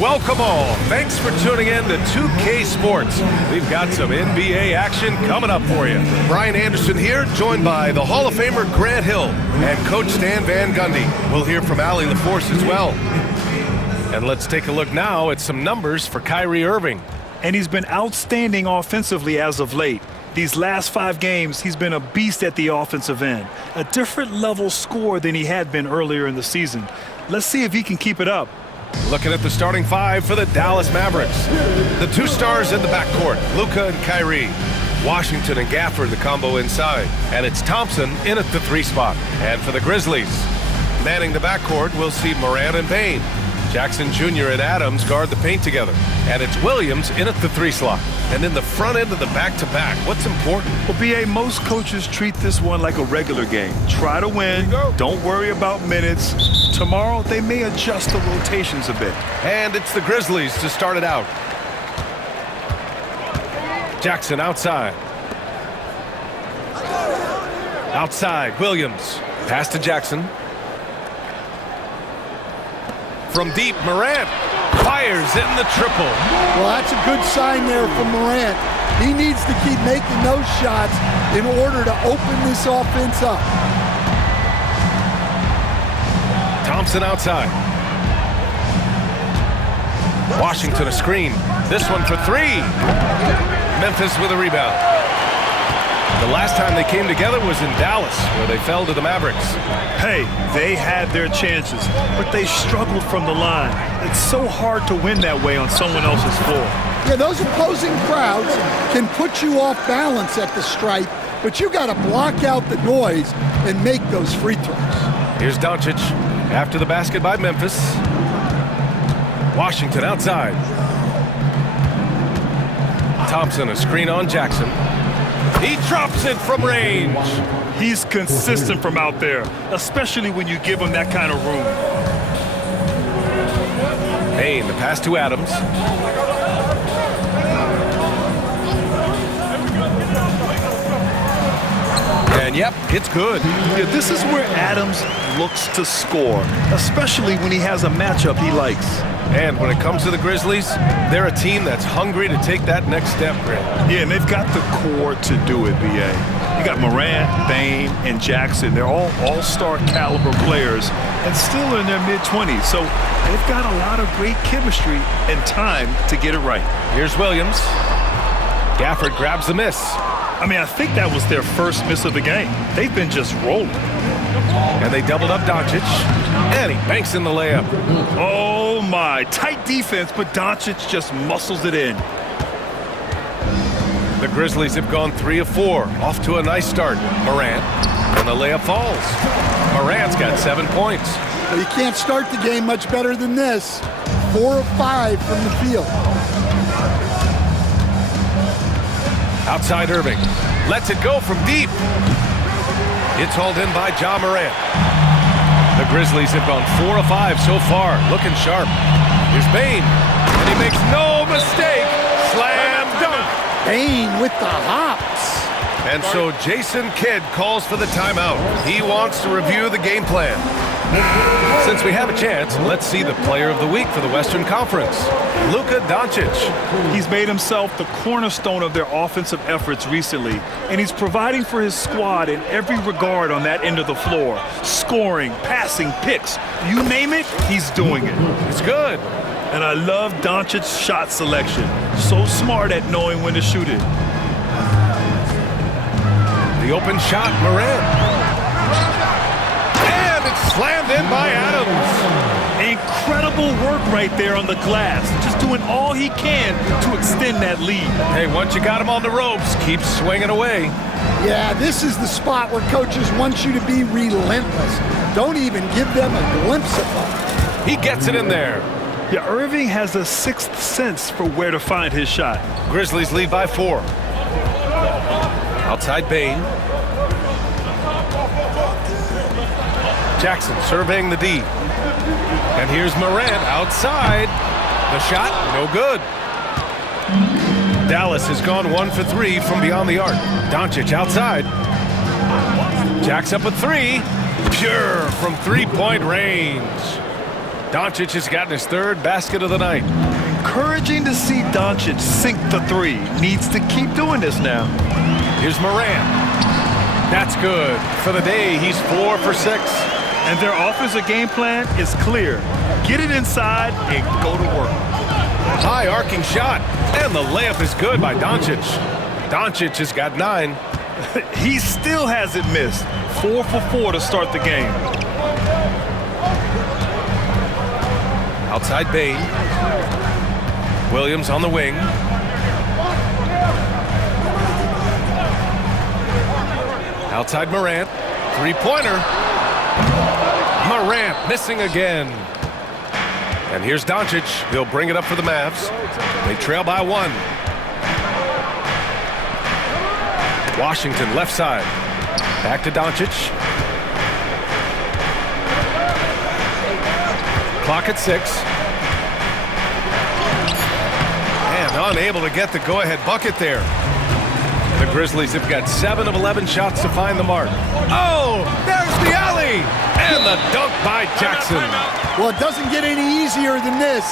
Welcome all. Thanks for tuning in to 2K Sports. We've got some NBA action coming up for you. Brian Anderson here, joined by the Hall of Famer Grant Hill and Coach Stan Van Gundy. We'll hear from Allie LaForce as well. And let's take a look now at some numbers for Kyrie Irving. And he's been outstanding offensively as of late. These last 5 games, he's been a beast at the offensive end. A different level score than he had been earlier in the season. Let's see if he can keep it up. Looking at the starting 5 for the Dallas Mavericks. The 2 stars in the backcourt, Luka and Kyrie. Washington and Gafford, the combo inside. And it's Thompson in at the 3 spot. And for the Grizzlies, manning the backcourt, we'll see Morant and Bane. Jackson Jr. and Adams guard the paint together. And it's Williams in at the 3 slot. And in the front end of the back-to-back, what's important? Well, B.A., most coaches treat this one like a regular game. Try to win. Don't worry about minutes. Tomorrow, they may adjust the rotations a bit. And it's the Grizzlies to start it out. Jackson outside. Outside, Williams. Pass to Jackson. From deep, Morant fires in the triple. Well, that's a good sign there from Morant. He needs to keep making those shots in order to open this offense up. Thompson outside. Washington a screen. This one for 3. Memphis with a rebound. The last time they came together was in Dallas, where they fell to the Mavericks. Hey, they had their chances, but they struggled from the line. It's so hard to win that way on someone else's floor. Yeah, those opposing crowds can put you off balance at the stripe, but you got to block out the noise and make those free throws. Here's Doncic after the basket by Memphis. Washington outside. Thompson a screen on Jackson. He drops it from range. He's consistent from out there, especially when you give him that kind of room. Payne, the pass to Adams. And yep, it's good. Yeah, this is where Adams looks to score, especially when he has a matchup he likes. And when it comes to the Grizzlies, they're a team that's hungry to take that next step, Grant. Yeah, and they've got the core to do it, B.A. You got Morant, Bane, and Jackson. They're all all-star caliber players and still in their mid-20s. So they've got a lot of great chemistry and time to get it right. Here's Williams. Gafford grabs the miss. I mean, I think that was their first miss of the game. They've been just rolling. And they doubled up Doncic. And he banks in the layup. Oh, my. Tight defense, but Doncic just muscles it in. The Grizzlies have gone 3 of 4. Off to a nice start. Morant. And the layup falls. Morant's got 7 points. Well, you can't start the game much better than this. 4 of 5 from the field. Outside Irving. Lets it go from deep. It's hauled in by Ja Morant. The Grizzlies have gone 4 of 5 so far. Looking sharp. Here's Bane. And he makes no mistake. Slam dunk. Bane with the hops. And so Jason Kidd calls for the timeout. He wants to review the game plan. Since we have a chance, let's see the player of the week for the Western Conference. Luka Doncic. He's made himself the cornerstone of their offensive efforts recently, and he's providing for his squad in every regard on that end of the floor. Scoring, passing, picks, you name it, he's doing it. It's good. And I love Doncic's shot selection. So smart at knowing when to shoot it. The open shot, Morant. And it's slammed in by Adams. Incredible work right there on the glass. Just doing all he can to extend that lead. Hey, once you got him on the ropes, keep swinging away. Yeah, this is the spot where coaches want you to be relentless. Don't even give them a glimpse of it. He gets it in there. Yeah, Irving has a sixth sense for where to find his shot. Grizzlies lead by 4. Outside Bane. Jackson surveying the D. And here's Morant outside. The shot, no good. Dallas has gone 1 for 3 from beyond the arc. Doncic outside. Jack's up a 3. Pure from 3-point range. Doncic has gotten his third basket of the night. Encouraging to see Doncic sink the three. Needs to keep doing this now. Here's Morant. That's good. For the day, he's 4 for 6. And their offensive game plan is clear. Get it inside and go to work. High arcing shot. And the layup is good by Doncic. Doncic has got 9. He still hasn't missed. 4 for 4 to start the game. Outside Bane. Williams on the wing. Outside Morant. Three-pointer. Morant missing again. And here's Doncic. He'll bring it up for the Mavs. They trail by 1. Washington left side. Back to Doncic. Clock at 6. And unable to get the go-ahead bucket there. The Grizzlies have got 7 of 11 shots to find the mark. Oh, there's the alley! And the dunk by Jackson. Well, it doesn't get any easier than this.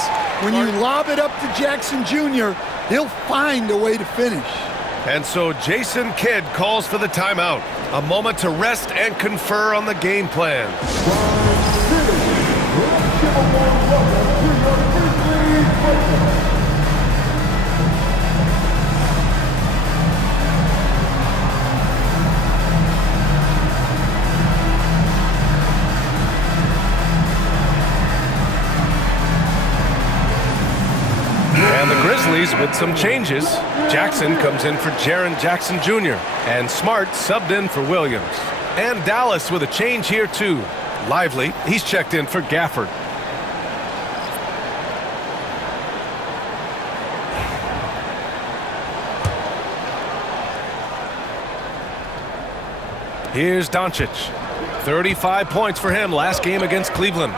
When you lob it up to Jackson Jr., he'll find a way to finish. And so Jason Kidd calls for the timeout. A moment to rest and confer on the game plan. And the Grizzlies with some changes. Jackson comes in for Jaren Jackson Jr. And Smart subbed in for Williams. And Dallas with a change here too. Lively, he's checked in for Gafford. Here's Doncic. 35 points for him last game against Cleveland.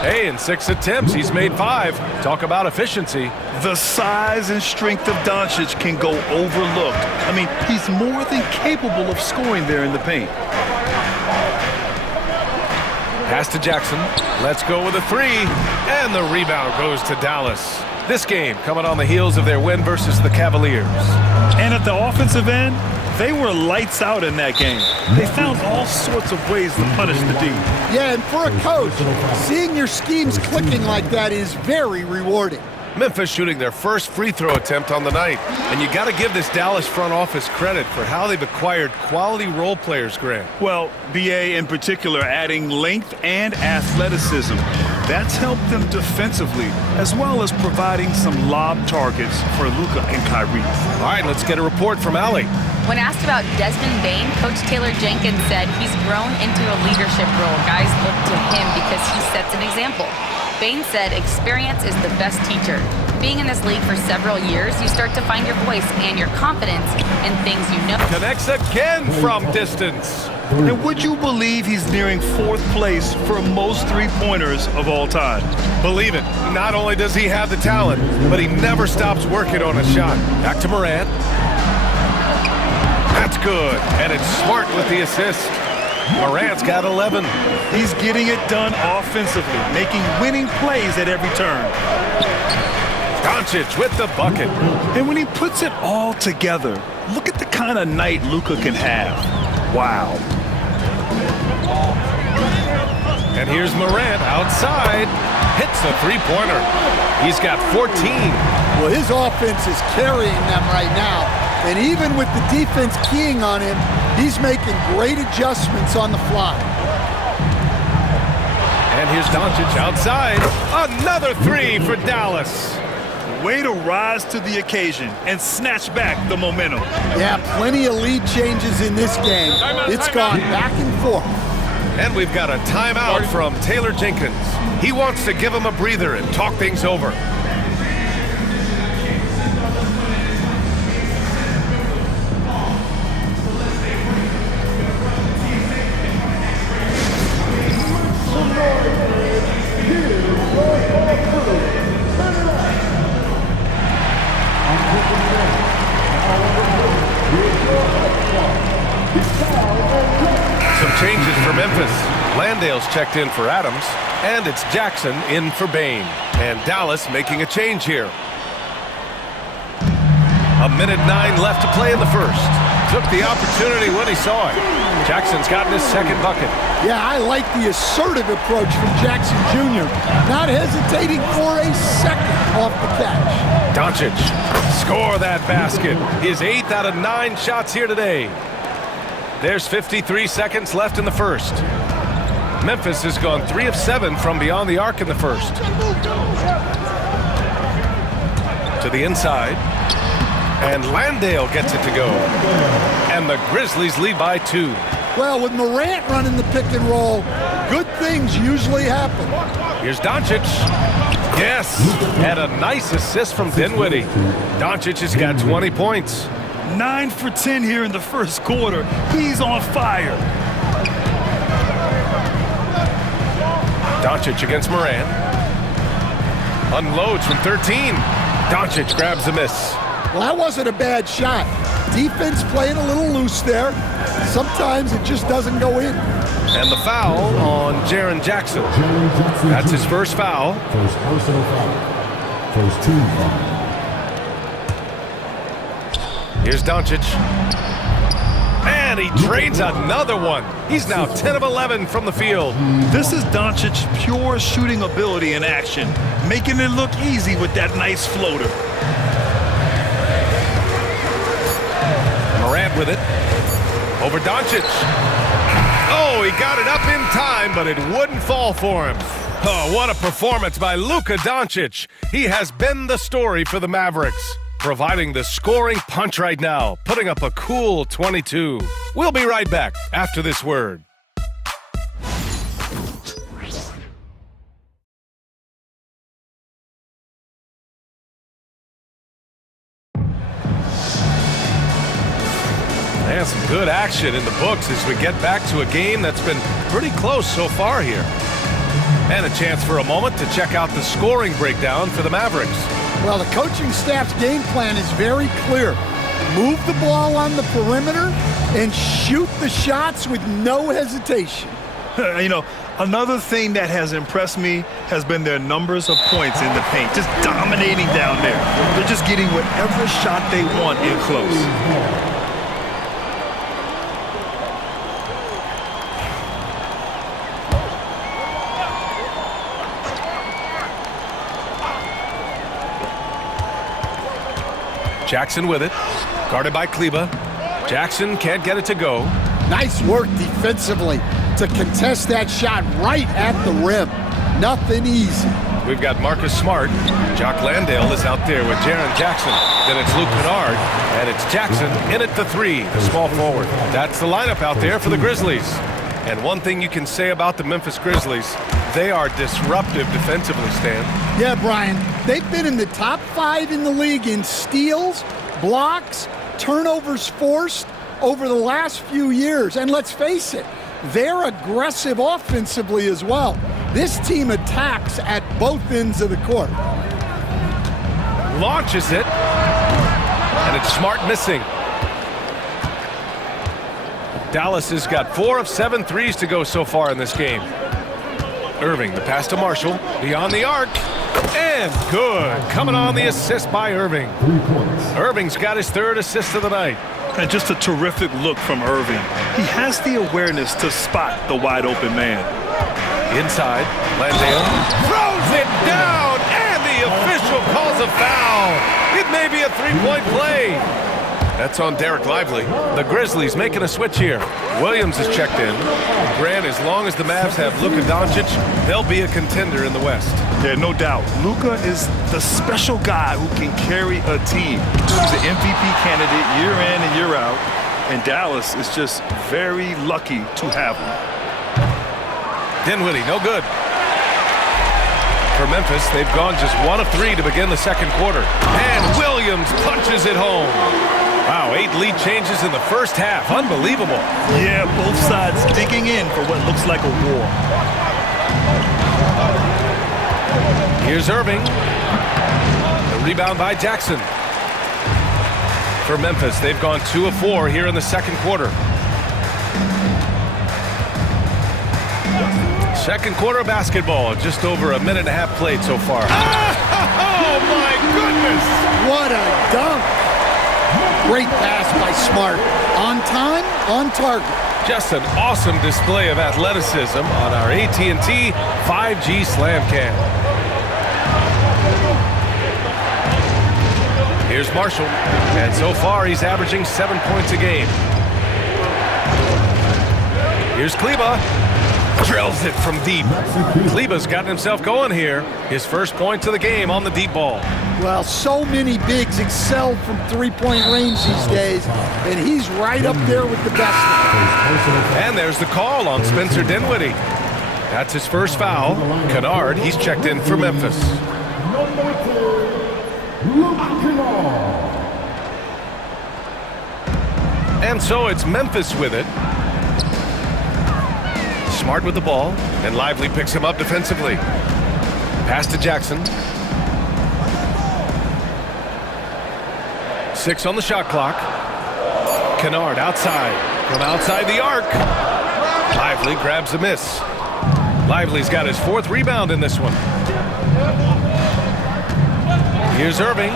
Hey, in 6 attempts, he's made 5. Talk about efficiency. The size and strength of Doncic can go overlooked. I mean, he's more than capable of scoring there in the paint. Pass to Jackson. Let's go with a 3. And the rebound goes to Dallas. This game coming on the heels of their win versus the Cavaliers. And at the offensive end, they were lights out in that game. They found all sorts of ways to punish the D. Yeah, and for a coach, seeing your schemes clicking like that is very rewarding. Memphis shooting their first free throw attempt on the night. And you got to give this Dallas front office credit for how they've acquired quality role players, Grant. Well, BA in particular adding length and athleticism. That's helped them defensively, as well as providing some lob targets for Luka and Kyrie. All right, let's get a report from Allie. When asked about Desmond Bane, Coach Taylor Jenkins said he's grown into a leadership role. Guys look to him because he sets an example. Bane said experience is the best teacher. Being in this league for several years, you start to find your voice and your confidence in things you know. Connects again from distance. And would you believe he's nearing 4th place for most three-pointers of all time? Believe it. Not only does he have the talent, but he never stops working on a shot. Back to Morant. That's good. And it's Smart with the assist. Morant's got 11. He's getting it done offensively, making winning plays at every turn. Doncic with the bucket. And when he puts it all together, look at the kind of night Luka can have. Wow. And here's Morant outside. Hits a three-pointer. He's got 14. Well, his offense is carrying them right now. And even with the defense keying on him, he's making great adjustments on the fly. And here's Doncic outside. Another 3 for Dallas. Way to rise to the occasion and snatch back the momentum. Yeah, plenty of lead changes in this game. It's gone back and forth. And we've got a timeout from Taylor Jenkins. He wants to give him a breather and talk things over. Some changes for Memphis. Landale's checked in for Adams, and it's Jackson in for Bain. And Dallas making a change here. 1:09 left to play in the first. Took the opportunity when he saw it. Jackson's gotten his second bucket. Yeah, I like the assertive approach from Jackson Jr. Not hesitating for a second off the catch. Doncic, score that basket. His 8th out of 9 shots here today. There's 53 seconds left in the first. Memphis has gone 3 of 7 from beyond the arc in the first. To the inside. And Landale gets it to go. And the Grizzlies lead by 2. Well, with Morant running the pick and roll, good things usually happen. Here's Doncic. Yes, and a nice assist from Dinwiddie. Doncic has got 20 points. 9 for 10 here in the first quarter. He's on fire. Doncic against Morant. Unloads from 13. Doncic grabs the miss. Well, that wasn't a bad shot. Defense playing a little loose there. Sometimes it just doesn't go in. And the foul on Jaren Jackson. That's his first foul. First personal foul. First team foul. Here's Doncic. And he drains another one. He's now 10 of 11 from the field. This is Doncic's pure shooting ability in action, making it look easy with that nice floater. Morant with it. Over Doncic. Oh, he got it up in time, but it wouldn't fall for him. Oh, what a performance by Luka Doncic. He has been the story for the Mavericks, providing the scoring punch right now, putting up a cool 22. We'll be right back after this word. And some good action in the books as we get back to a game that's been pretty close so far here. And a chance for a moment to check out the scoring breakdown for the Mavericks. Well, the coaching staff's game plan is very clear. Move the ball on the perimeter and shoot the shots with no hesitation. You know, another thing that has impressed me has been their numbers of points in the paint, just dominating down there. They're just getting whatever shot they want in close. Jackson with it, guarded by Kleba. Jackson can't get it to go. Nice work defensively to contest that shot right at the rim. Nothing easy. We've got Marcus Smart. Jock Landale is out there with Jaren Jackson. Then it's Luke Kennard, and it's Jackson in at the 3, the small forward. That's the lineup out there for the Grizzlies. And one thing you can say about the Memphis Grizzlies, they are disruptive defensively, Stan. Yeah, Brian, they've been in the top 5 in the league in steals, blocks, turnovers forced over the last few years. And let's face it, they're aggressive offensively as well. This team attacks at both ends of the court. Launches it, and it's Smart missing. Dallas has got 4 of 7 threes to go so far in this game. Irving, the pass to Marshall, beyond the arc, and good. Coming on the assist by Irving. Irving's got his 3rd assist of the night. And just a terrific look from Irving. He has the awareness to spot the wide open man. Inside, Landale throws it down, and the official calls a foul. It may be a 3-point play. That's on Derek Lively. The Grizzlies making a switch here. Williams is checked in. Grant, as long as the Mavs have Luka Doncic, they'll be a contender in the West. Yeah, no doubt. Luka is the special guy who can carry a team. He's an MVP candidate year in and year out, and Dallas is just very lucky to have him. Dinwiddie, no good. For Memphis, they've gone just 1 of 3 to begin the second quarter. And Williams punches it home. Wow, 8 lead changes in the first half. Unbelievable. Yeah, both sides digging in for what looks like a war. Here's Irving. The rebound by Jackson. For Memphis, they've gone 2 of 4 here in the second quarter. Second quarter of basketball, just over a minute and a half played so far. Oh, my goodness! What a dunk! Great pass by Smart. On time, on target. Just an awesome display of athleticism on our AT&T 5G Slam Cam. Here's Marshall, and so far he's averaging 7 points a game. Here's Kleba. Drills it from deep. Kleba's gotten himself going here. His first points of the game on the deep ball. Well, so many bigs excel from three-point range these days, and he's right up there with the best. And there's the call on Spencer Dinwiddie. That's his first foul. Kennard, he's checked in for Memphis. And so it's Memphis with it. Smart with the ball, and Lively picks him up defensively. Pass to Jackson. 6 on the shot clock. Kennard outside. From outside the arc. Lively grabs a miss. Lively's got his 4th rebound in this one. Here's Irving.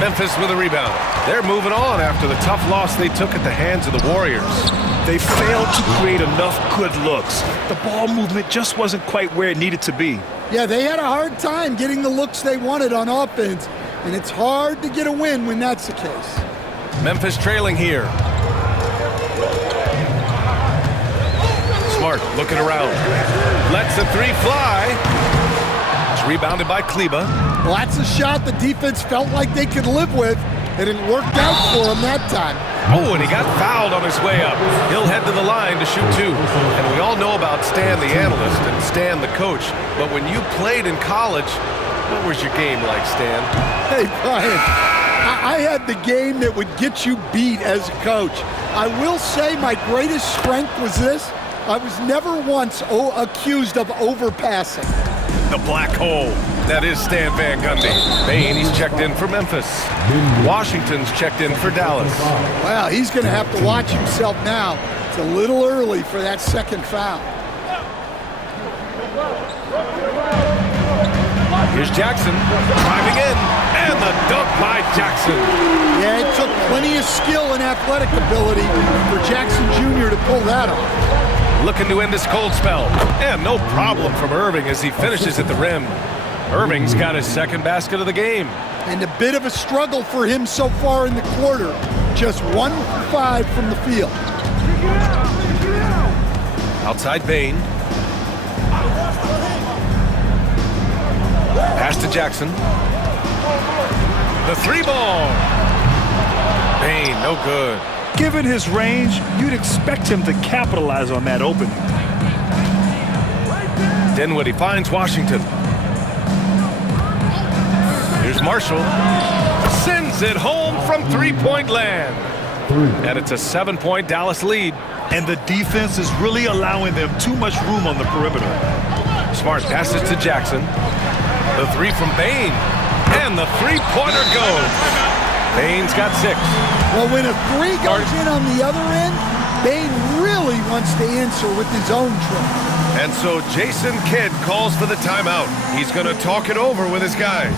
Memphis with a rebound. They're moving on after the tough loss they took at the hands of the Warriors. They failed to create enough good looks. The ball movement just wasn't quite where it needed to be. Yeah, they had a hard time getting the looks they wanted on offense, and it's hard to get a win when that's the case. Memphis trailing here. Smart looking around. Lets the 3 fly. It's rebounded by Kleba. Well, that's a shot the defense felt like they could live with, and it worked out for him that time. Oh, and he got fouled on his way up. He'll head to the line to shoot 2. And we all know about Stan the analyst and Stan the coach. But when you played in college, what was your game like, Stan? Hey, Brian, I had the game that would get you beat as a coach. I will say my greatest strength was this. I was never once accused of overpassing. The black hole. That is Stan Van Gundy. Bane, he's checked in for Memphis. Washington's checked in for Dallas. Well, he's going to have to watch himself now. It's a little early for that second foul. Here's Jackson driving in, and the dunk by Jackson. Yeah, it took plenty of skill and athletic ability for Jackson Jr. to pull that off. Looking to end this cold spell. And no problem from Irving as he finishes at the rim. Irving's got his 2nd basket of the game. And a bit of a struggle for him so far in the quarter. Just 1 for 5 from the field. Outside Bane. Pass to Jackson. The 3 ball. Bane, no good. Given his range, you'd expect him to capitalize on that opening. Dinwiddie finds Washington. Here's Marshall. Sends it home from 3-point land. And it's a 7-point Dallas lead. And the defense is really allowing them too much room on the perimeter. Smart passes to Jackson. The 3 from Bane. And the 3-pointer goes. Bane's got 6. Well, when a 3 goes in on the other end, Bane really wants to answer with his own trick. And so Jason Kidd calls for the timeout. He's going to talk it over with his guys.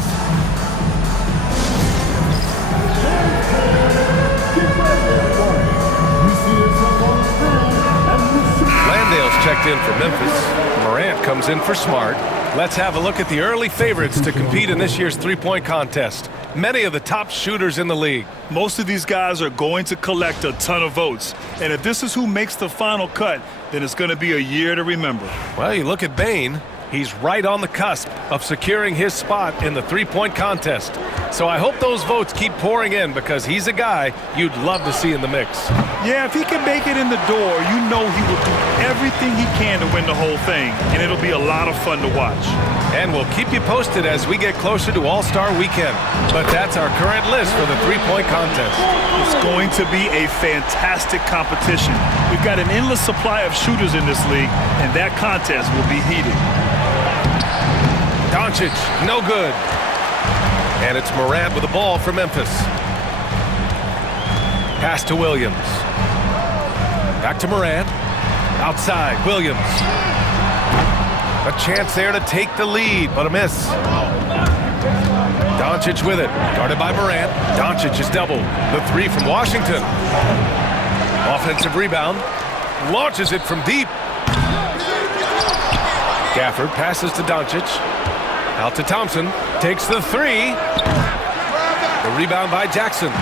Landale's checked in for Memphis. Morant comes in for Smart. Let's have a look at the early favorites to compete in this year's 3-point contest. Many of the top shooters in the league. Most of these guys are going to collect a ton of votes. And if this is who makes the final cut, then it's going to be a year to remember. Well, you look at Bane. He's right on the cusp of securing his spot in the 3-point contest. So I hope those votes keep pouring in because he's a guy you'd love to see in the mix. Yeah, if he can make it in the door, you know he will do everything he can to win the whole thing, and it'll be a lot of fun to watch. And we'll keep you posted as we get closer to All-Star Weekend. But that's our current list for the 3-point contest. It's going to be a fantastic competition. We've got an endless supply of shooters in this league, and that contest will be heated. Doncic, no good. And it's Morant with the ball for Memphis. Pass to Williams. Back to Morant. Outside, Williams. A chance there to take the lead, but a miss. Doncic with it, guarded by Morant. Doncic is doubled. The three from Washington. Offensive rebound. Launches it from deep. Gafford passes to Doncic. Out to Thompson. Takes the three. The rebound by Jackson.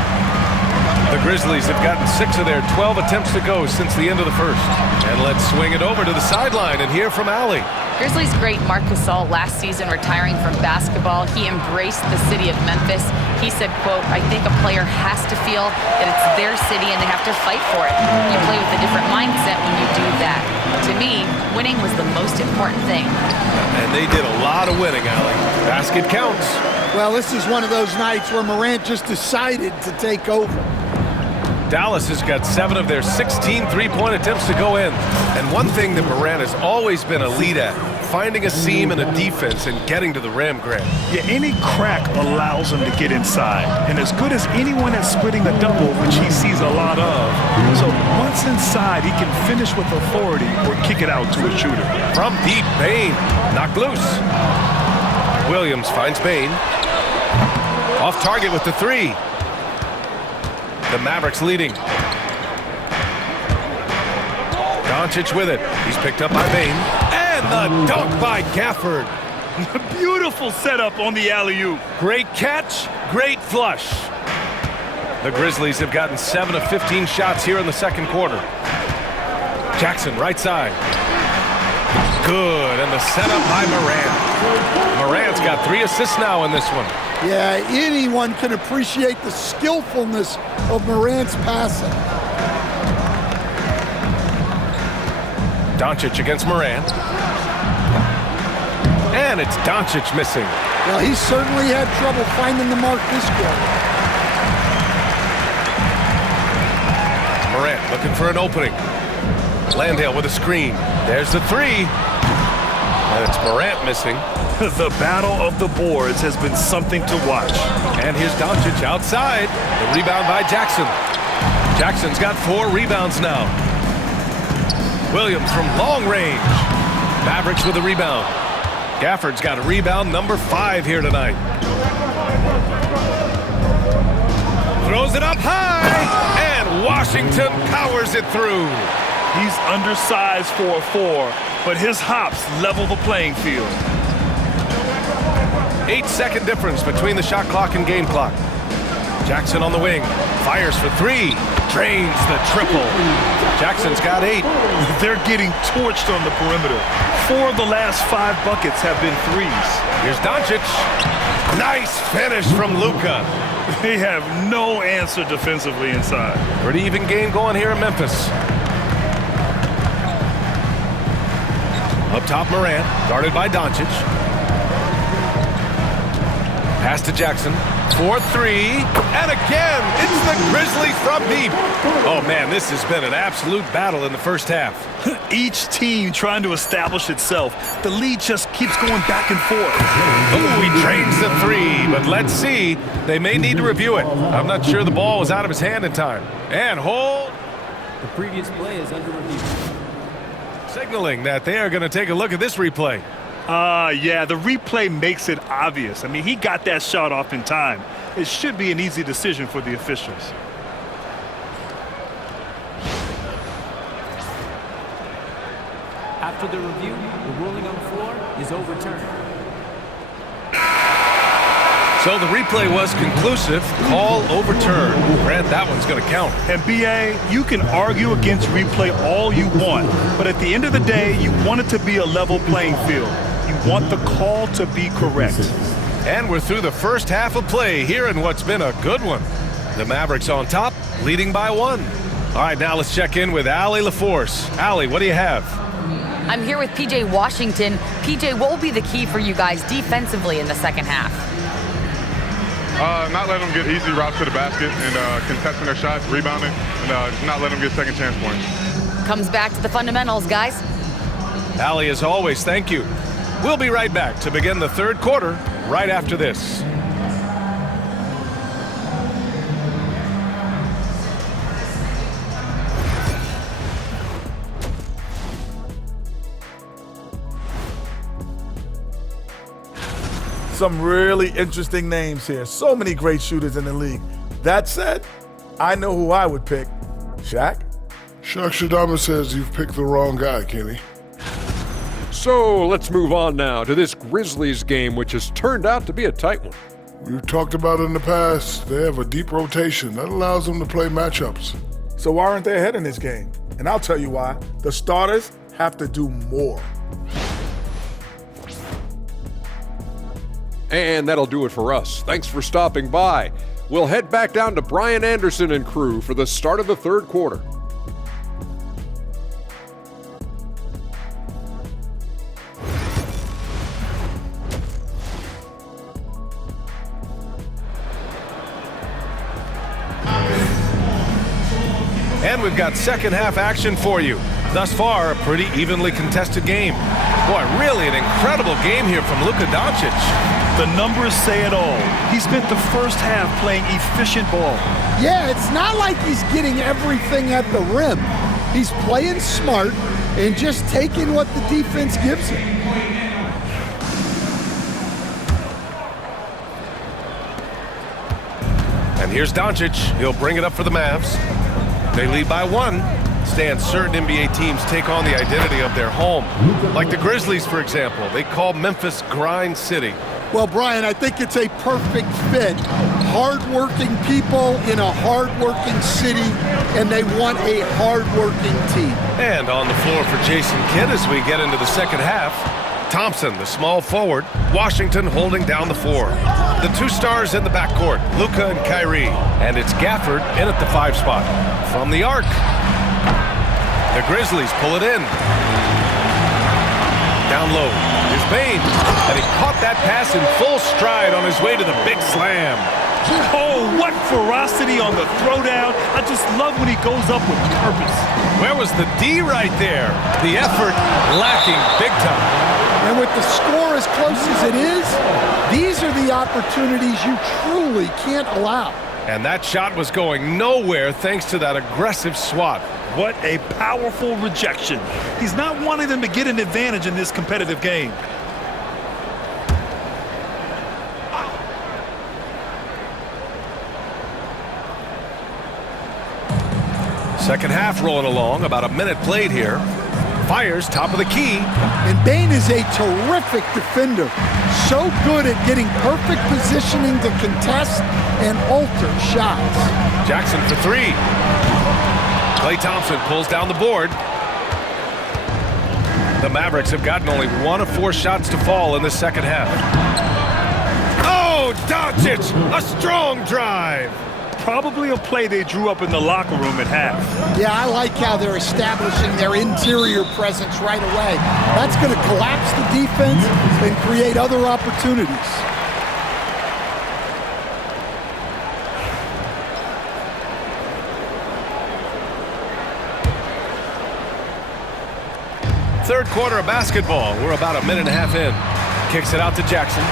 The Grizzlies have gotten 6 of their 12 attempts to go since the end of the first. And let's swing it over to the sideline and hear from Allie. Grizzlies great Marc Gasol last season retiring from basketball. He embraced the city of Memphis. He said, quote, "I think a player has to feel that it's their city and they have to fight for it. You play with a different mindset when you do that. To me, winning was the most important thing." And they did a lot of winning, Allie. Basket counts. Well, this is one of those nights where Morant just decided to take over. Dallas has got 7 of their 16 three-point attempts to go in. And one thing that Morant has always been elite at, finding a seam in a defense and getting to the rim, Grant. Yeah, any crack allows him to get inside. And as good as anyone at splitting the double, which he sees a lot of. So once inside, he can finish with authority or kick it out to a shooter. From deep, Bane knocked loose. Williams finds Bane. Off target with the three. The Mavericks leading. Doncic with it. He's picked up by Bane. And the dunk by Gafford. Beautiful setup on the alley-oop. Great catch, great flush. The Grizzlies have gotten 7 of 15 shots here in the second quarter. Jackson, right side. Good, and the setup by Morant. Morant's got 3 assists now in this one. Yeah, anyone can appreciate the skillfulness of Morant's passing. Doncic against Morant. And it's Doncic missing. Well, he certainly had trouble finding the mark this quarter. Morant looking for an opening. Landale with a screen. There's the three. And it's Morant missing. The battle of the boards has been something to watch. And here's Doncic outside. The rebound by Jackson. Jackson's got 4 rebounds now. Williams from long range. Mavericks with a rebound. Gafford's got a rebound number 5 here tonight. Throws it up high. And Washington powers it through. He's undersized for a 4, but his hops level the playing field. 8-second difference between the shot clock and game clock. Jackson on the wing. Fires for 3. Drains the triple. Jackson's got 8. They're getting torched on the perimeter. 4 of the last 5 buckets have been threes. Here's Doncic. Nice finish from Luka. They have no answer defensively inside. Pretty even game going here in Memphis. Up top, Morant, guarded by Doncic. Pass to Jackson. 4-3. And again, it's the Grizzlies from deep. Oh, man, this has been an absolute battle in the first half. Each team trying to establish itself. The lead just keeps going back and forth. Oh, he drains the 3, but let's see. They may need to review it. I'm not sure the ball was out of his hand in time. And hold. The previous play is under review. Signaling that they are going to take a look at this replay. Yeah, the replay makes it obvious. I mean, he got that shot off in time. It should be an easy decision for the officials. After the review, the ruling on the floor is overturned. So the replay was conclusive. Call overturned. Grant, that one's going to count. And BA, you can argue against replay all you want, but at the end of the day, you want it to be a level playing field. You want the call to be correct. And we're through the first half of play here in what's been a good one. The Mavericks on top, leading by 1. All right, now let's check in with Allie LaForce. Allie, what do you have? I'm here with PJ Washington. PJ, what will be the key for you guys defensively in the second half? Not letting them get easy routes to the basket and contesting their shots, rebounding, and not letting them get second chance points. Comes back to the fundamentals, guys. Allie, as always, thank you. We'll be right back to begin the third quarter right after this. some really interesting names here. So many great shooters in the league. That said, I know who I would pick. Shaq? Shaq Shadama says you've picked the wrong guy, Kenny. So let's move on now to this Grizzlies game, which has turned out to be a tight one. We've talked about it in the past. They have a deep rotation. That allows them to play matchups. So why aren't they ahead in this game? And I'll tell you why. The starters have to do more. And that'll do it for us. Thanks for stopping by. We'll head back down to Brian Anderson and crew for the start of the third quarter. And we've got second half action for you. Thus far, a pretty evenly contested game. Boy, really an incredible game here from Luka Doncic. The numbers say it all. He spent the first half playing efficient ball. Yeah, it's not like he's getting everything at the rim. He's playing smart and just taking what the defense gives him. And here's Doncic. He'll bring it up for the Mavs. They lead by one. Stan, certain NBA teams take on the identity of their home. Like the Grizzlies, for example. They call Memphis Grind City. Well, Brian, I think it's a perfect fit. Hard-working people in a hard-working city, and they want a hard-working team. And on the floor for Jason Kidd as we get into the second half. Thompson, the small forward. Washington holding down the four. The two stars in the backcourt, Luka and Kyrie. And it's Gafford in at the 5 spot. From the arc, the Grizzlies pull it in. Down low, here's Bane. And he caught that pass in full stride on his way to the big slam. Oh, what ferocity on the throwdown. I just love when he goes up with purpose. Where was the D right there? The effort lacking big time. And with the score as close as it is, these are the opportunities you truly can't allow. And that shot was going nowhere thanks to that aggressive swat. What a powerful rejection. He's not wanting them to get an advantage in this competitive game. Second half rolling along, about a minute played here. Fires top of the key. And Bane is a terrific defender. So good at getting perfect positioning to contest and alter shots. Jackson for 3. Klay Thompson pulls down the board. The Mavericks have gotten only 1 of 4 shots to fall in the second half. Oh, Doncic, a strong drive. Probably a play they drew up in the locker room at half. Yeah, I like how they're establishing their interior presence right away. That's going to collapse the defense and create other opportunities. Third quarter of basketball. We're about a minute and a half in. Kicks it out to Jackson.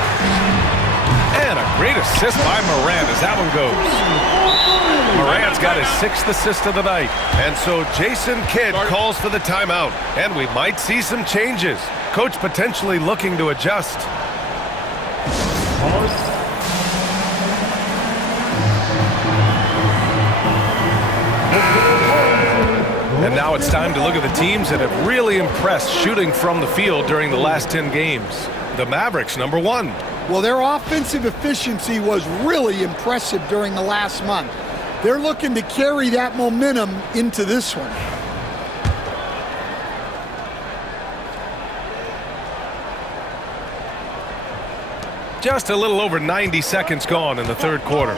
And a great assist by Morant as that one goes. Morant's got his 6th assist of the night. And so Jason Kidd calls for the timeout. And we might see some changes. Coach potentially looking to adjust. And now it's time to look at the teams that have really impressed shooting from the field during the last 10 games. The Mavericks, number 1. Well, their offensive efficiency was really impressive during the last month. They're looking to carry that momentum into this one. Just a little over 90 seconds gone in the third quarter.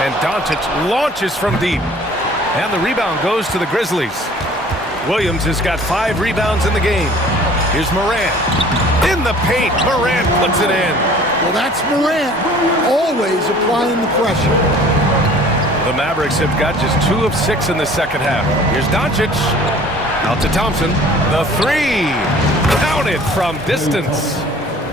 And Doncic launches from deep. And the rebound goes to the Grizzlies. Williams has got 5 rebounds in the game. Here's Morant. In the paint, Morant puts it in. Well, that's Morant, always applying the pressure. The Mavericks have got just 2 of 6 in the second half. Here's Doncic. Out to Thompson. The 3. Counted from distance.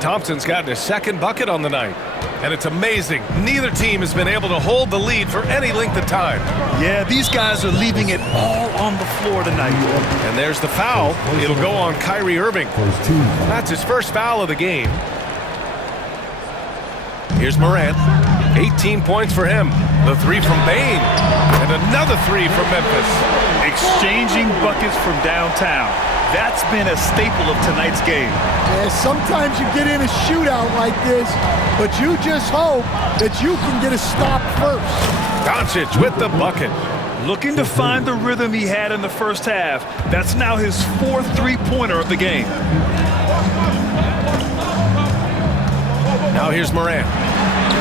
Thompson's gotten his 2nd bucket on the night. And it's amazing. Neither team has been able to hold the lead for any length of time. Yeah, these guys are leaving it all on the floor tonight. And there's the foul. It'll go on Kyrie Irving. That's his first foul of the game. Here's Morant. 18 points for him. The three from Bane. And another three from Memphis. Exchanging buckets from downtown. That's been a staple of tonight's game. Yeah, sometimes you get in a shootout like this, but you just hope that you can get a stop first. Doncic with the bucket. Looking to find the rhythm he had in the first half. That's now his fourth three-pointer of the game. Now here's Morant.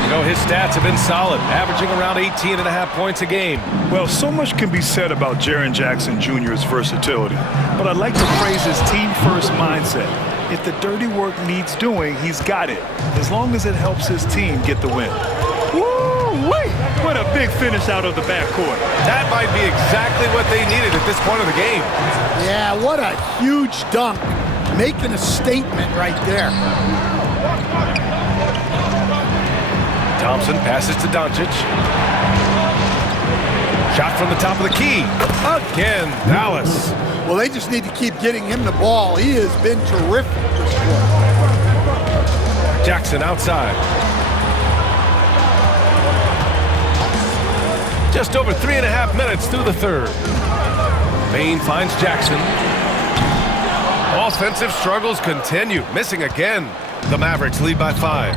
You know, his stats have been solid, averaging around 18.5 points a game. Well, so much can be said about Jaren Jackson Jr.'s versatility, but I'd like to praise his team-first mindset. If the dirty work needs doing, he's got it, as long as it helps his team get the win. Woo-wee! What a big finish out of the backcourt. That might be exactly what they needed at this point of the game. Yeah, what a huge dunk. Making a statement right there. Thompson passes to Doncic. Shot from the top of the key. Again, Dallas. Well, they just need to keep getting him the ball. He has been terrific this quarter. Jackson outside. Just over 3.5 minutes through the third. Bane finds Jackson. Offensive struggles continue. Missing again. The Mavericks lead by 5.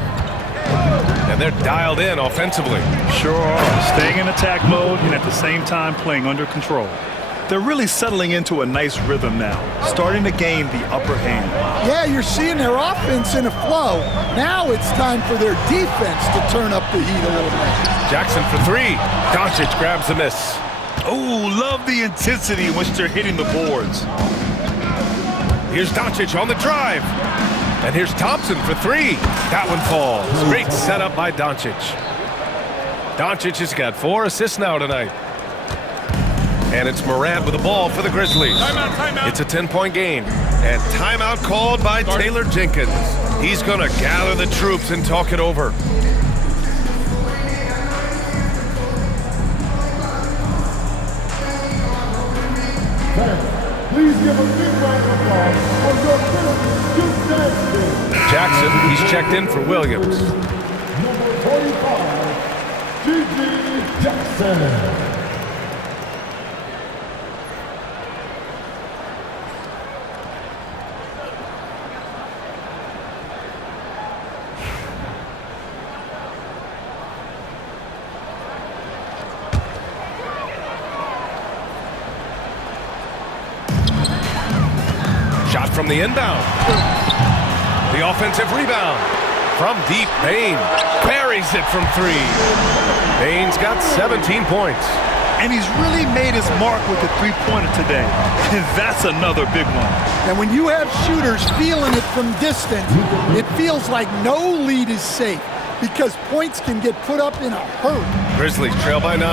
And they're dialed in offensively. Sure are. Staying in attack mode and at the same time playing under control. They're really settling into a nice rhythm now, starting to gain the upper hand. Yeah, you're seeing their offense in a flow. Now it's time for their defense to turn up the heat a little bit. Jackson for three. Doncic grabs the miss. Oh, love the intensity in which they're hitting the boards. Here's Doncic on the drive. And here's Thompson for three. That one falls. Great setup by Doncic. Doncic has got 4 assists now tonight. And it's Morant with the ball for the Grizzlies. Timeout. It's a 10-point game. And timeout called by Taylor Jenkins. He's going to gather the troops and talk it over. Please give a big round of applause for your Grizzlies. Jackson, he's checked in for Williams. Number 45, G.G. Jackson. Shot from the inbound. The offensive rebound. From deep, Bane buries it from 3. Bane's got 17 points. And he's really made his mark with the three-pointer today. And that's another big one. And when you have shooters feeling it from distance, it feels like no lead is safe because points can get put up in a hurry. Grizzlies trail by 9.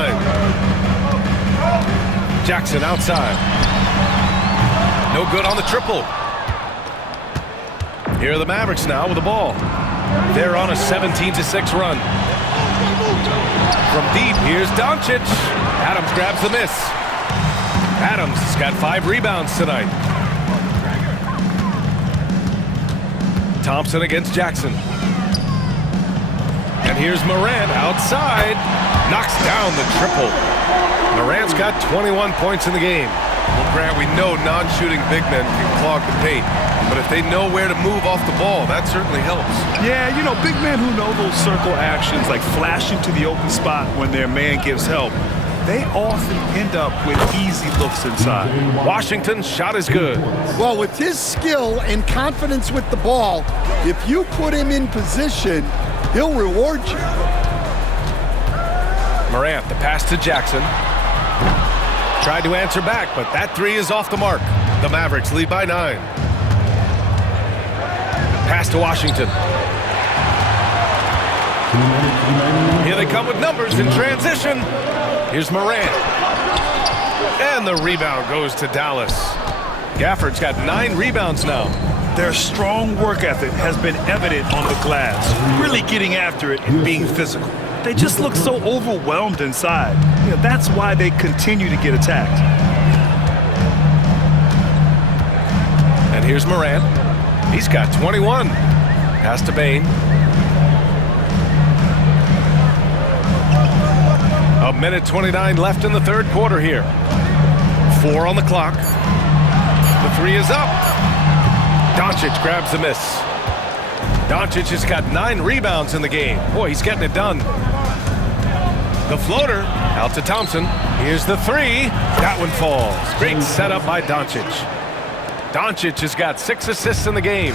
Jackson outside. No good on the triple. Here are the Mavericks now with the ball. They're on a 17-6 run. From deep, here's Doncic. Adams grabs the miss. Adams has got 5 rebounds tonight. Thompson against Jackson. And here's Morant outside. Knocks down the triple. Morant's got 21 points in the game. Well, Grant, we know non-shooting big men can clog the paint. But if they know where to move off the ball, that certainly helps. Yeah, you know, big men who know those circle actions, like flashing to the open spot when their man gives help, they often end up with easy looks inside. Washington's shot is good. Well, with his skill and confidence with the ball, if you put him in position, he'll reward you. Morant, the pass to Jackson. Tried to answer back, but that 3 is off the mark. The Mavericks lead by 9. Pass to Washington. Here they come with numbers in transition. Here's Morant. And the rebound goes to Dallas. Gafford's got 9 rebounds now. Their strong work ethic has been evident on the glass, really getting after it and being physical. They just look so overwhelmed inside. That's why they continue to get attacked. And here's Morant. He's got 21. Pass to Bane. A minute 29 left in the third quarter here. 4 on the clock. The three is up. Doncic grabs the miss. Doncic has got 9 rebounds in the game. Boy, he's getting it done. The floater out to Thompson. Here's the three. That one falls. Great setup by Doncic. Doncic has got 6 assists in the game.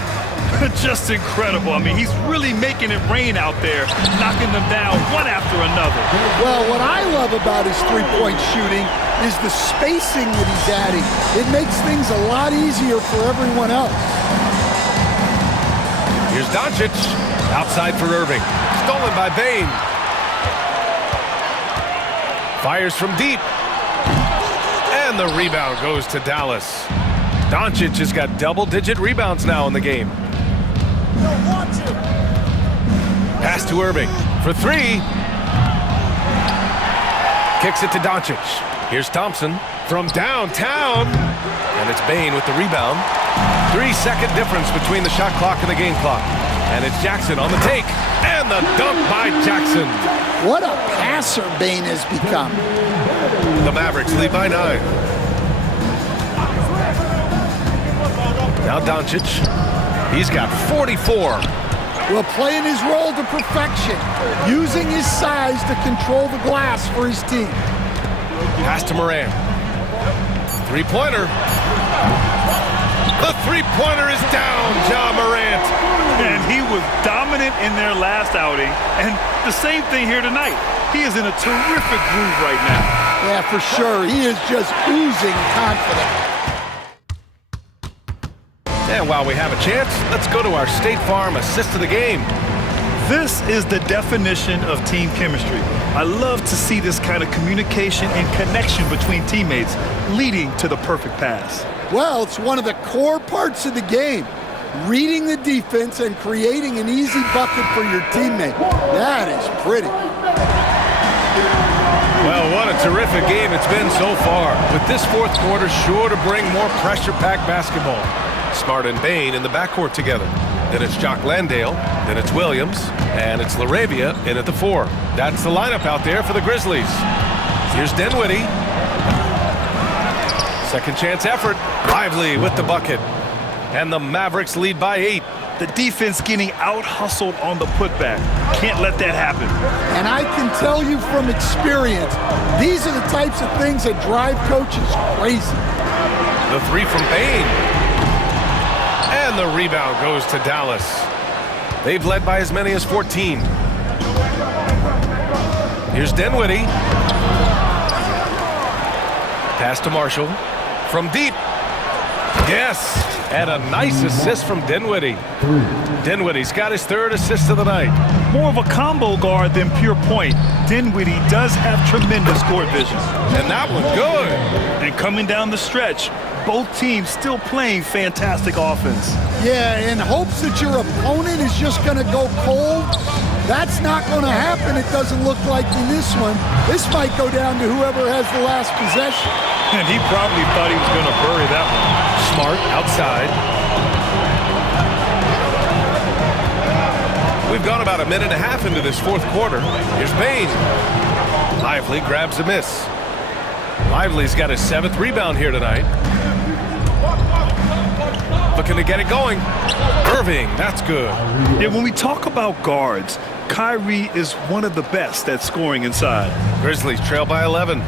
Just incredible. I mean, he's really making it rain out there, knocking them down one after another. Well, what I love about his three-point shooting is the spacing that he's adding. It makes things a lot easier for everyone else. Here's Doncic. Outside for Irving. Stolen by Bane. Fires from deep. And the rebound goes to Dallas. Doncic has got double-digit rebounds now in the game. Pass to Irving for 3. Kicks it to Doncic. Here's Thompson from downtown. And it's Bane with the rebound. 3-second difference between the shot clock and the game clock. And it's Jackson on the take. And the dunk by Jackson. What a passer Bane has become. The Mavericks lead by 9. Now Doncic. He's got 44. Well, playing his role to perfection, using his size to control the glass for his team. Pass to Morant. Three-pointer. The three-pointer is down, Ja Morant. And he was dominant in their last outing, and the same thing here tonight. He is in a terrific groove right now. Yeah, for sure. He is just oozing confidence. And while we have a chance, let's go to our State Farm assist of the game. This is the definition of team chemistry. I love to see this kind of communication and connection between teammates leading to the perfect pass. Well, it's one of the core parts of the game. Reading the defense and creating an easy bucket for your teammate. That is pretty. Well, what a terrific game it's been so far. With this fourth quarter sure to bring more pressure-packed basketball. Smart and Bane in the backcourt together. Then it's Jock Landale, then it's Williams, and it's LaRavia in at the 4. That's the lineup out there for the Grizzlies. Here's Dinwiddie. Second chance effort. Lively with the bucket. And the Mavericks lead by 8. The defense getting out-hustled on the putback. Can't let that happen. And I can tell you from experience, these are the types of things that drive coaches crazy. The 3 from Bane. And the rebound goes to Dallas. They've led by as many as 14. Here's Dinwiddie. Pass to Marshall. From deep. Yes. And a nice assist from Dinwiddie. Dinwiddie's got his 3rd assist of the night. More of a combo guard than pure point. Dinwiddie does have tremendous court vision. And that one good. And coming down the stretch, both teams still playing fantastic offense. Yeah, in hopes that your opponent is just going to go cold. That's not going to happen, it doesn't look like in this one. This might go down to whoever has the last possession. And he probably thought he was going to bury that one. Smart outside. We've gone about a minute and a half into this fourth quarter. Here's Bane. Lively grabs a miss. Lively's got his 7th rebound here tonight. Looking to get it going. Irving, that's good. Yeah, when we talk about guards, Kyrie is one of the best at scoring inside. Grizzlies trail by 11.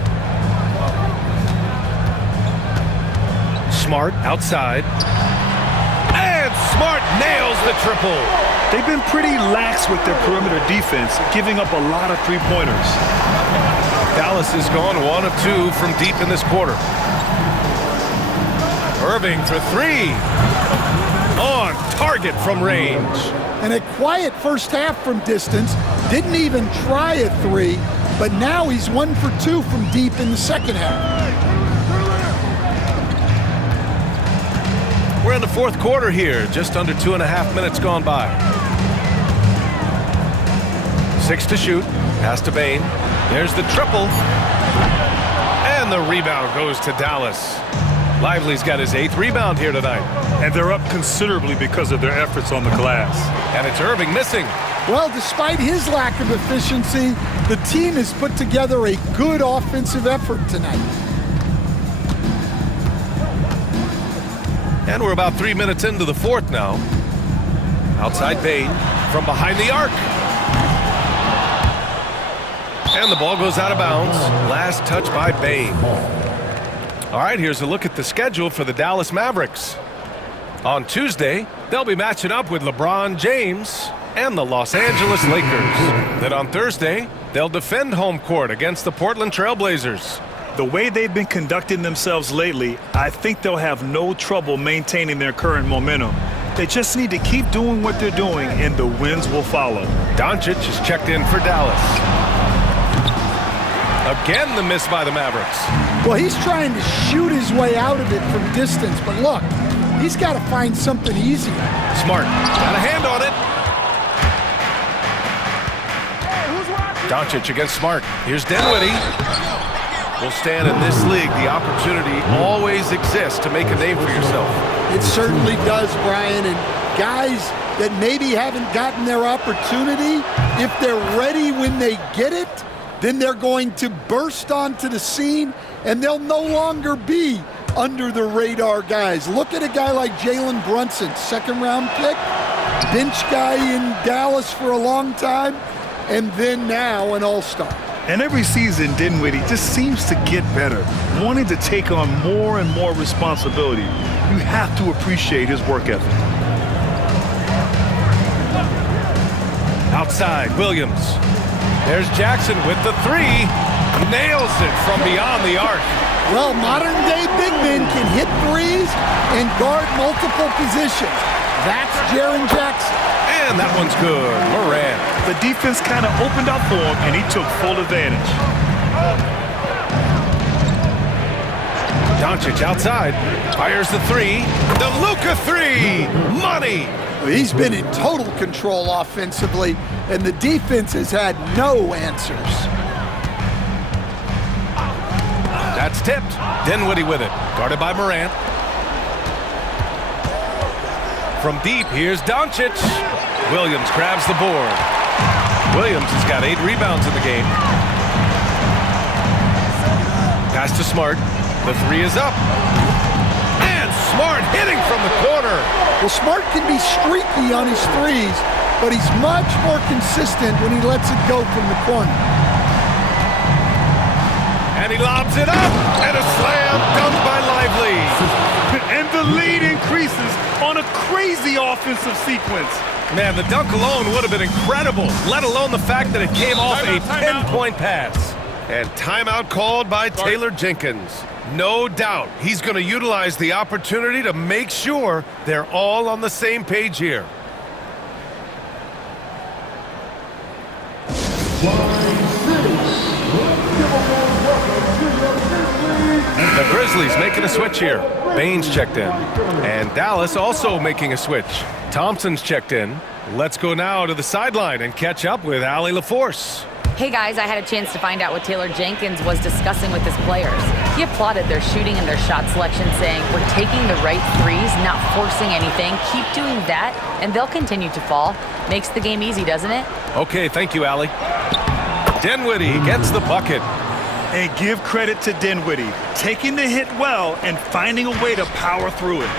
Smart outside. And Smart nails the triple. They've been pretty lax with their perimeter defense, giving up a lot of three-pointers. Dallas has gone 1 of 2 from deep in this quarter. Irving for 3. On target from range. And a quiet first half from distance. Didn't even try a 3, but now he's 1 for 2 from deep in the second half. We're in the fourth quarter here, just under 2.5 minutes gone by. 6 to shoot, pass to Bane. There's the triple. And the rebound goes to Dallas. Lively's got his 8th rebound here tonight. And they're up considerably because of their efforts on the glass. And it's Irving missing. Well, despite his lack of efficiency, the team has put together a good offensive effort tonight. And we're about 3 minutes into the fourth now. Outside Bane from behind the arc. And the ball goes out of bounds. Last touch by Bane. All right, here's a look at the schedule for the Dallas Mavericks. On Tuesday, they'll be matching up with LeBron James and the Los Angeles Lakers. Then on Thursday, they'll defend home court against the Portland Trail Blazers. The way they've been conducting themselves lately, I think they'll have no trouble maintaining their current momentum. They just need to keep doing what they're doing, and the wins will follow. Doncic is checked in for Dallas. Again, the miss by the Mavericks. Well, he's trying to shoot his way out of it from distance, but look, he's got to find something easier. Smart, got a hand on it. Doncic against Smart. Here's Dinwiddie. Will stand in this league. The opportunity always exists to make a name for yourself. It certainly does, Brian. And guys that maybe haven't gotten their opportunity, if they're ready when they get it, then they're going to burst onto the scene, and they'll no longer be under the radar guys. Look at a guy like Jalen Brunson, 2nd-round pick, bench guy in Dallas for a long time, and then now an all-star. And every season, Dinwiddie just seems to get better, wanting to take on more and more responsibility. You have to appreciate his work ethic. Outside, Williams. There's Jackson with the 3. Nails it from beyond the arc. Well, modern-day big men can hit threes and guard multiple positions. That's Jaren Jackson. And that one's good. Moran. The defense kind of opened up for him, and he took full advantage. Doncic outside. Fires the 3. The Luka 3. Money. He's been in total control offensively, and the defense has had no answers. That's tipped. Dinwiddie with it. Guarded by Morant. From deep, here's Doncic. Williams grabs the board. Williams has got 8 rebounds in the game. Pass to Smart. The 3 is up. And Smart hitting from the corner. Well, Smart can be streaky on his threes, but he's much more consistent when he lets it go from the corner. And he lobs it up. And a slam dunk by Lively. And the lead increases on a crazy offensive sequence. Man, the dunk alone would have been incredible, let alone the fact that it came off a 10-point pass. And timeout called by Taylor Jenkins. No doubt he's going to utilize the opportunity to make sure they're all on the same page here. The Grizzlies making a switch here. Bane's checked in. And Dallas also making a switch. Thompson's checked in. Let's go now to the sideline and catch up with Allie LaForce. Hey guys, I had a chance to find out what Taylor Jenkins was discussing with his players. He applauded their shooting and their shot selection, saying, "We're taking the right threes, not forcing anything. Keep doing that, and they'll continue to fall." Makes the game easy, doesn't it? Okay, thank you, Allie. Dinwiddie gets the bucket. And give credit to Dinwiddie, taking the hit well and finding a way to power through it.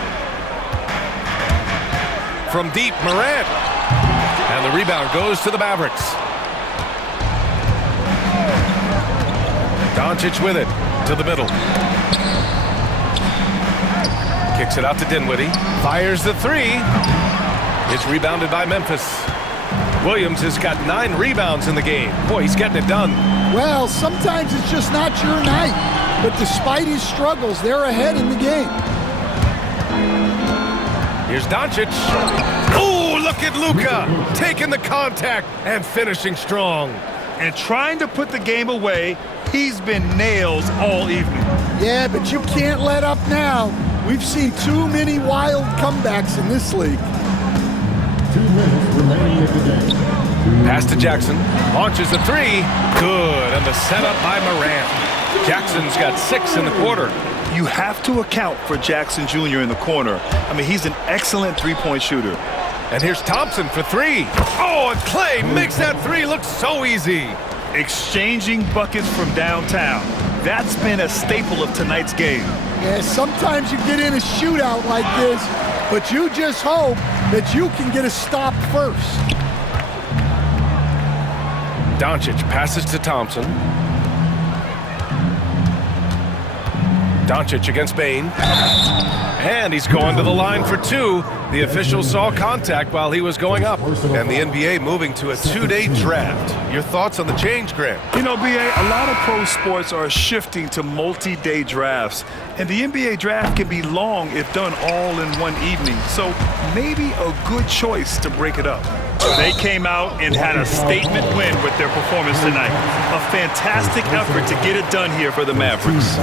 From deep, Morant. And the rebound goes to the Mavericks. Doncic with it to the middle. Kicks it out to Dinwiddie. Fires the 3. It's rebounded by Memphis. Williams has got 9 rebounds in the game. Boy, he's getting it done. Well, sometimes it's just not your night. But despite his struggles, they're ahead in the game. Here's Doncic. Oh, look at Luka taking the contact and finishing strong. And trying to put the game away, he's been nails all evening. Yeah, but you can't let up now. We've seen too many wild comebacks in this league. 2 minutes remaining in the game. Pass to Jackson. Launches a three. Good. And the setup by Morant. Jackson's got 6 in the quarter. You have to account for Jackson Jr. in the corner. I mean, he's an excellent three-point shooter. And here's Thompson for 3. Oh, and Clay makes that 3 look so easy. Exchanging buckets from downtown. That's been a staple of tonight's game. Yeah, sometimes you get in a shootout like this, but you just hope that you can get a stop first. Doncic passes to Thompson. Doncic against Bane. And he's going to the line for 2. The officials saw contact while he was going up. And the NBA moving to a 2-day draft. Your thoughts on the change, Grant? You know, BA, a lot of pro sports are shifting to multi-day drafts. And the NBA draft can be long if done all in one evening. So maybe a good choice to break it up. They came out and had a statement win with their performance tonight. A fantastic effort to get it done here for the Mavericks.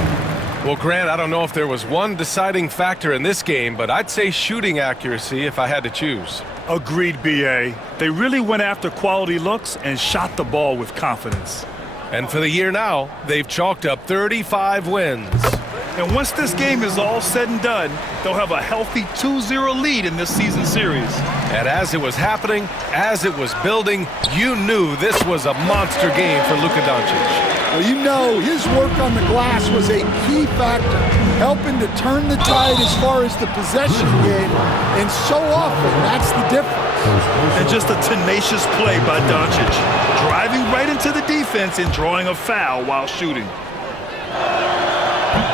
Well, Grant, I don't know if there was one deciding factor in this game, but I'd say shooting accuracy if I had to choose. Agreed, BA. They really went after quality looks and shot the ball with confidence. And for the year now, they've chalked up 35 wins. And once this game is all said and done, they'll have a healthy 2-0 lead in this season series. And as it was happening, as it was building, you knew this was a monster game for Luka Doncic. Well, you know, his work on the glass was a key factor, helping to turn the tide as far as the possession game, and so often that's the difference. And just a tenacious play by Doncic, driving right into the defense and drawing a foul while shooting.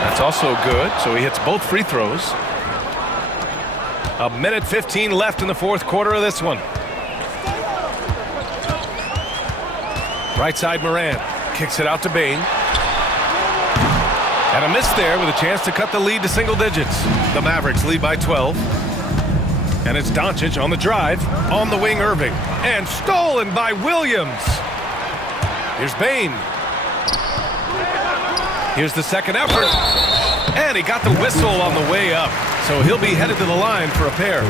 That's also good, so he hits both free throws. 1:15 left in the fourth quarter of this one. Right side Morant. Kicks it out to Bane. And a miss there with a chance to cut the lead to single digits. The Mavericks lead by 12. And it's Doncic on the drive. On the wing, Irving. And stolen by Williams. Here's Bane. Here's the second effort. And he got the whistle on the way up. So he'll be headed to the line for a pair.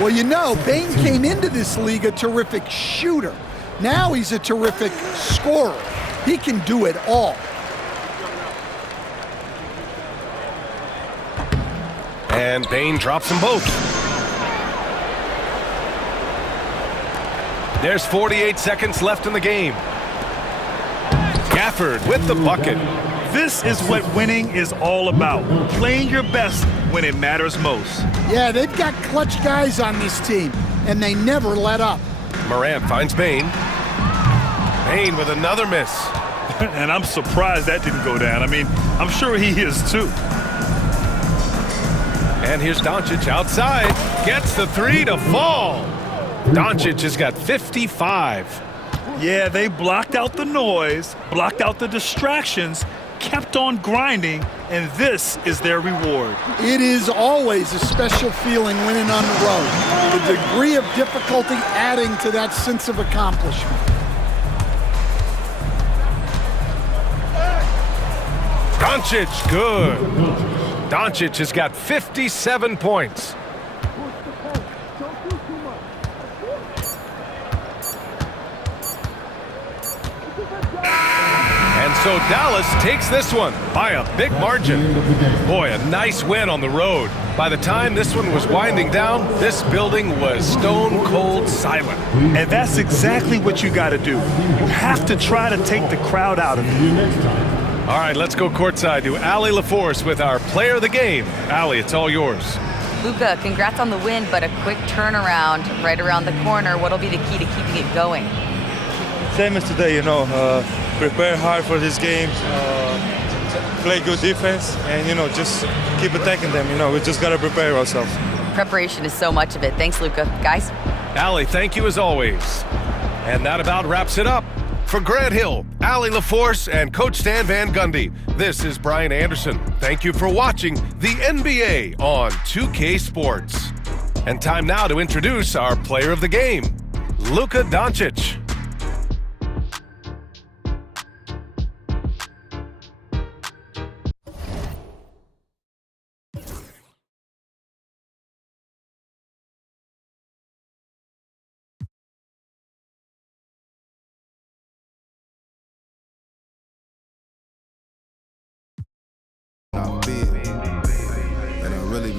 Well, you know, Bane came into this league a terrific shooter. Now he's a terrific scorer. He can do it all. And Bane drops them both. There's 48 seconds left in the game. Gafford with the bucket. This is what winning is all about. Playing your best when it matters most. Yeah, they've got clutch guys on this team, and they never let up. Morant finds Bane. Bane with another miss. And I'm surprised that didn't go down. I mean, I'm sure he is too. And here's Doncic outside. Gets the 3 to fall. Doncic has got 55. Yeah, they blocked out the noise, blocked out the distractions, kept on grinding, and this is their reward. It is always a special feeling winning on the road. The degree of difficulty adding to that sense of accomplishment. Doncic, good. Doncic has got 57 points. And so Dallas takes this one by a big margin. Boy, a nice win on the road. By the time this one was winding down, this building was stone cold silent. And that's exactly what you got to do. You have to try to take the crowd out of it. All right, let's go courtside to Allie LaForce with our player of the game. Allie, it's all yours. Luka, congrats on the win, but a quick turnaround right around the corner. What'll be the key to keeping it going? Same as today, prepare hard for this game, play good defense, and, just keep attacking them. We just got to prepare ourselves. Preparation is so much of it. Thanks, Luka. Guys? Allie, thank you as always. And that about wraps it up. For Grant Hill, Allie LaForce, and Coach Stan Van Gundy, this is Brian Anderson. Thank you for watching the NBA on 2K Sports. And time now to introduce our player of the game, Luka Doncic.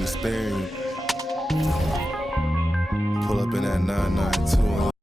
spare you. Pull up in that 992.